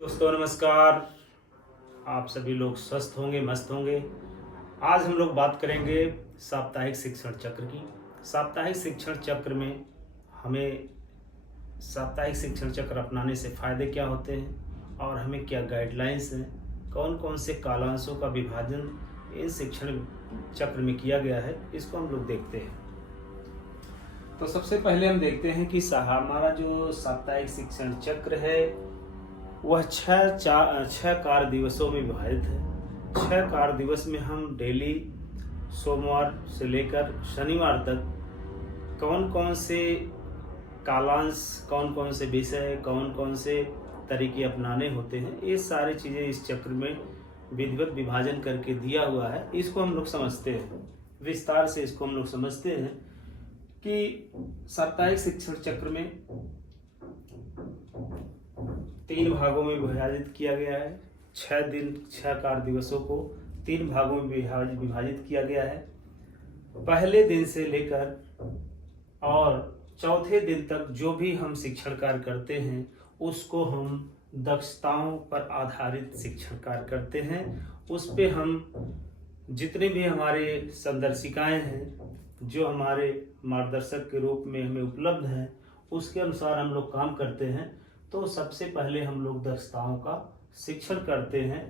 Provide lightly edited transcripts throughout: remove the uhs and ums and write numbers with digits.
दोस्तों नमस्कार। आप सभी लोग स्वस्थ होंगे, मस्त होंगे। आज हम लोग बात करेंगे साप्ताहिक शिक्षण चक्र की। साप्ताहिक शिक्षण चक्र में हमें साप्ताहिक शिक्षण चक्र अपनाने से फ़ायदे क्या होते हैं और हमें क्या गाइडलाइंस हैं, कौन कौन से कालांशों का विभाजन इन शिक्षण चक्र में किया गया है, इसको हम लोग देखते हैं। तो सबसे पहले हम देखते हैं कि हमारा जो साप्ताहिक शिक्षण चक्र है वह छः कार्य दिवसों में विभाजित है। 6 कार्य दिवस में हम डेली सोमवार से लेकर शनिवार तक कौन कौन से कालांश, कौन कौन से विषय, कौन कौन से तरीके अपनाने होते हैं, ये सारी चीज़ें इस चक्र में विधिवत विभाजन करके दिया हुआ है। इसको हम लोग समझते हैं, विस्तार से इसको हम लोग समझते हैं कि साप्ताहिक शिक्षण चक्र में 3 भागों में विभाजित किया गया है। 6 कार्य दिवसों को 3 भागों में विभाजित किया गया है। पहले दिन से लेकर और चौथे दिन तक जो भी हम शिक्षण कार्य करते हैं उसको हम दक्षताओं पर आधारित शिक्षण कार्य करते हैं। उस पे हम जितने भी हमारे संदर्शिकाएं हैं जो हमारे मार्गदर्शक के रूप में हमें उपलब्ध हैं उसके अनुसार हम लोग काम करते हैं। तो सबसे पहले हम लोग दक्षताओं का शिक्षण करते हैं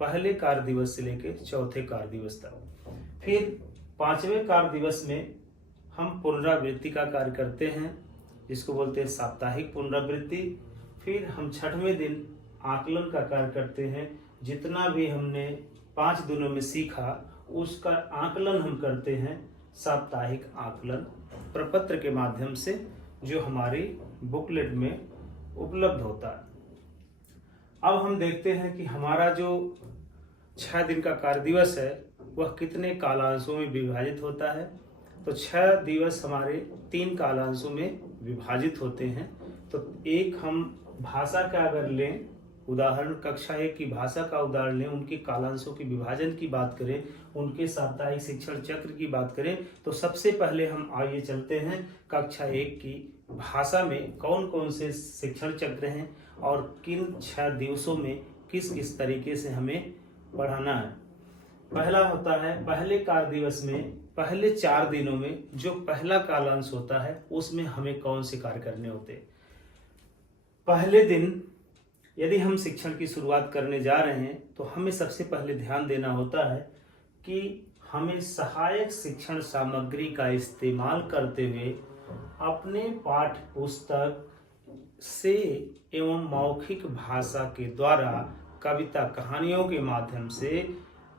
पहले कार्य दिवस से लेकर चौथे कार्य दिवस तक। फिर 5वें कार्य दिवस में हम पुनरावृत्ति का कार्य करते हैं जिसको बोलते हैं साप्ताहिक पुनरावृत्ति। फिर हम 6वें दिन आकलन का कार्य करते हैं। जितना भी हमने 5 दिनों में सीखा उसका आकलन हम करते हैं साप्ताहिक आकलन प्रपत्र के माध्यम से, जो हमारी बुकलेट में उपलब्ध होता है। अब हम देखते हैं कि हमारा जो 6 दिन का कार्य दिवस है वह कितने कालांशों में विभाजित होता है। तो 6 दिवस हमारे 3 कालांशों में विभाजित होते हैं। तो एक हम भाषा का अगर लें उदाहरण, कक्षा 1 की भाषा का उदाहरण लें, उनके कालांशों के विभाजन की बात करें, उनके साप्ताहिक शिक्षण चक्र की बात करें, तो सबसे पहले हम आइए चलते हैं कक्षा 1 की भाषा में कौन कौन से शिक्षण चक्र हैं और किन 6 दिवसों में किस किस तरीके से हमें पढ़ाना है। पहला होता है पहले कार्य दिवस में, पहले 4 दिनों में जो पहला कालांश होता है उसमें हमें कौन से कार्य करने होते हैं। पहले दिन यदि हम शिक्षण की शुरुआत करने जा रहे हैं तो हमें सबसे पहले ध्यान देना होता है कि हमें सहायक शिक्षण सामग्री का इस्तेमाल करते हुए अपने पाठ्य पुस्तक से एवं मौखिक भाषा के द्वारा कविता कहानियों के माध्यम से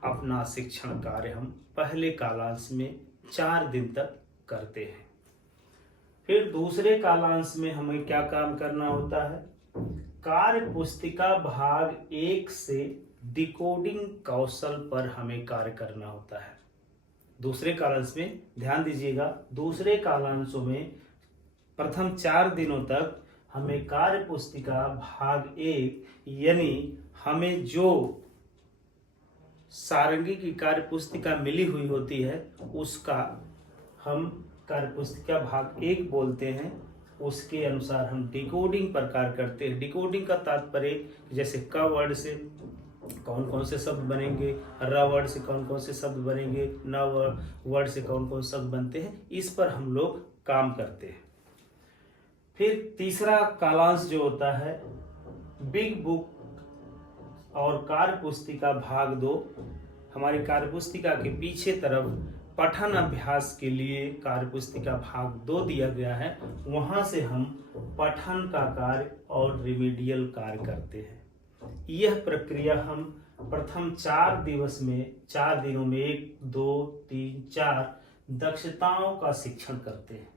अपना शिक्षण कार्य हम पहले कालांश में 4 दिन तक करते हैं। फिर दूसरे कालांश में हमें क्या काम करना होता है, कार्य पुस्तिका भाग 1 से डिकोडिंग कौशल पर हमें कार्य करना होता है। दूसरे कालांश में ध्यान दीजिएगा, दूसरे कालांशों में प्रथम 4 दिनों तक हमें कार्य पुस्तिका भाग 1 यानी हमें जो सारंगी की कार्य पुस्तिका मिली हुई होती है उसका हम कार्य पुस्तिका भाग 1 बोलते हैं। उसके अनुसार हम डिकोडिंग पर कार्य करते हैं। डिकोडिंग का तात्पर्य जैसे क वर्ड से कौन कौन से शब्द बनेंगे, र वर्ड से कौन कौन से शब्द बनेंगे, न वर्ड से कौन कौन शब्द बनते हैं, इस पर हम लोग काम करते हैं। फिर तीसरा कालांश जो होता है बिग बुक और कार्य पुस्तिका भाग 2, हमारी कार्य पुस्तिका के पीछे तरफ पठन अभ्यास के लिए कार्य पुस्तिका भाग 2 दिया गया है। वहां से हम पठन का कार्य और रिमीडियल कार्य करते हैं। यह प्रक्रिया हम प्रथम 4 दिनों में 1, 2, 3, 4 दक्षताओं का शिक्षण करते हैं।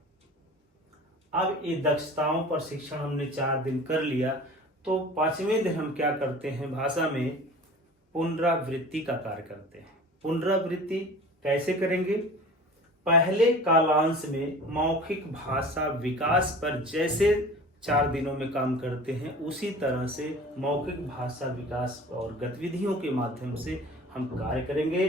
अब ये दक्षताओं पर शिक्षण हमने 4 दिन कर लिया तो 5वें दिन हम क्या करते हैं, भाषा में पुनरावृत्ति का कार्य करते हैं। पुनरावृत्ति कैसे करेंगे, पहले कालांश में मौखिक भाषा विकास पर जैसे 4 दिनों में काम करते हैं उसी तरह से मौखिक भाषा विकास और गतिविधियों के माध्यम से हम कार्य करेंगे।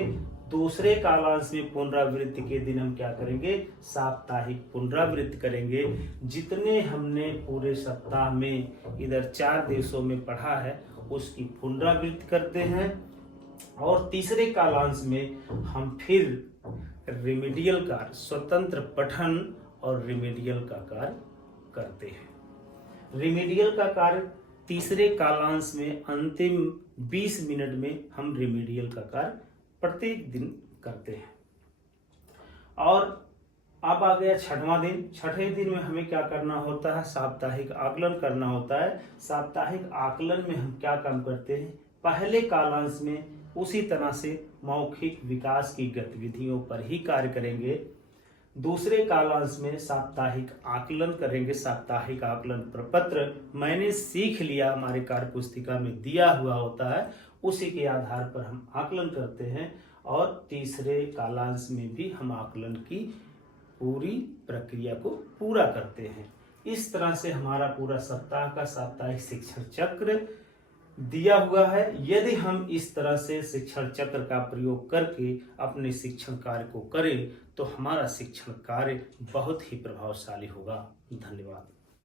दूसरे कालांश में पुनरावृत्ति के दिन हम क्या करेंगे, साप्ताहिक पुनरावृत्ति करेंगे। जितने हमने पूरे सप्ताह में इधर 4 दिवसों में पढ़ा है उसकी पुनरावृत्ति करते हैं और तीसरे कालांश में हम फिर रिमीडियल कार्य, स्वतंत्र पठन और रिमीडियल का कार्य करते हैं। रिमीडियल का कार्य तीसरे कालांश में अंतिम 20 मिनट में हम रिमीडियल का कार्य प्रत्येक दिन करते हैं। और अब आ गया छठवां दिन। छठे दिन में हमें क्या करना होता है? साप्ताहिक आकलन करना होता है। साप्ताहिक आकलन में हम क्या काम करते हैं? पहले कालांश में उसी तरह से मौखिक विकास की गतिविधियों पर ही कार्य करेंगे। दूसरे कालांश में साप्ताहिक आकलन करेंगे। साप्ताहिक आकलन प्रपत्र मैंने सीख लिया, हमारे कार्य पुस्तिका में दिया हुआ होता है, उसी के आधार पर हम आकलन करते हैं। और तीसरे कालांश में भी हम आकलन की पूरी प्रक्रिया को पूरा करते हैं। इस तरह से हमारा पूरा सप्ताह का साप्ताहिक शिक्षण चक्र दिया हुआ है। यदि हम इस तरह से शिक्षण चक्र का प्रयोग करके अपने शिक्षण कार्य को करें तो हमारा शिक्षण कार्य बहुत ही प्रभावशाली होगा। धन्यवाद।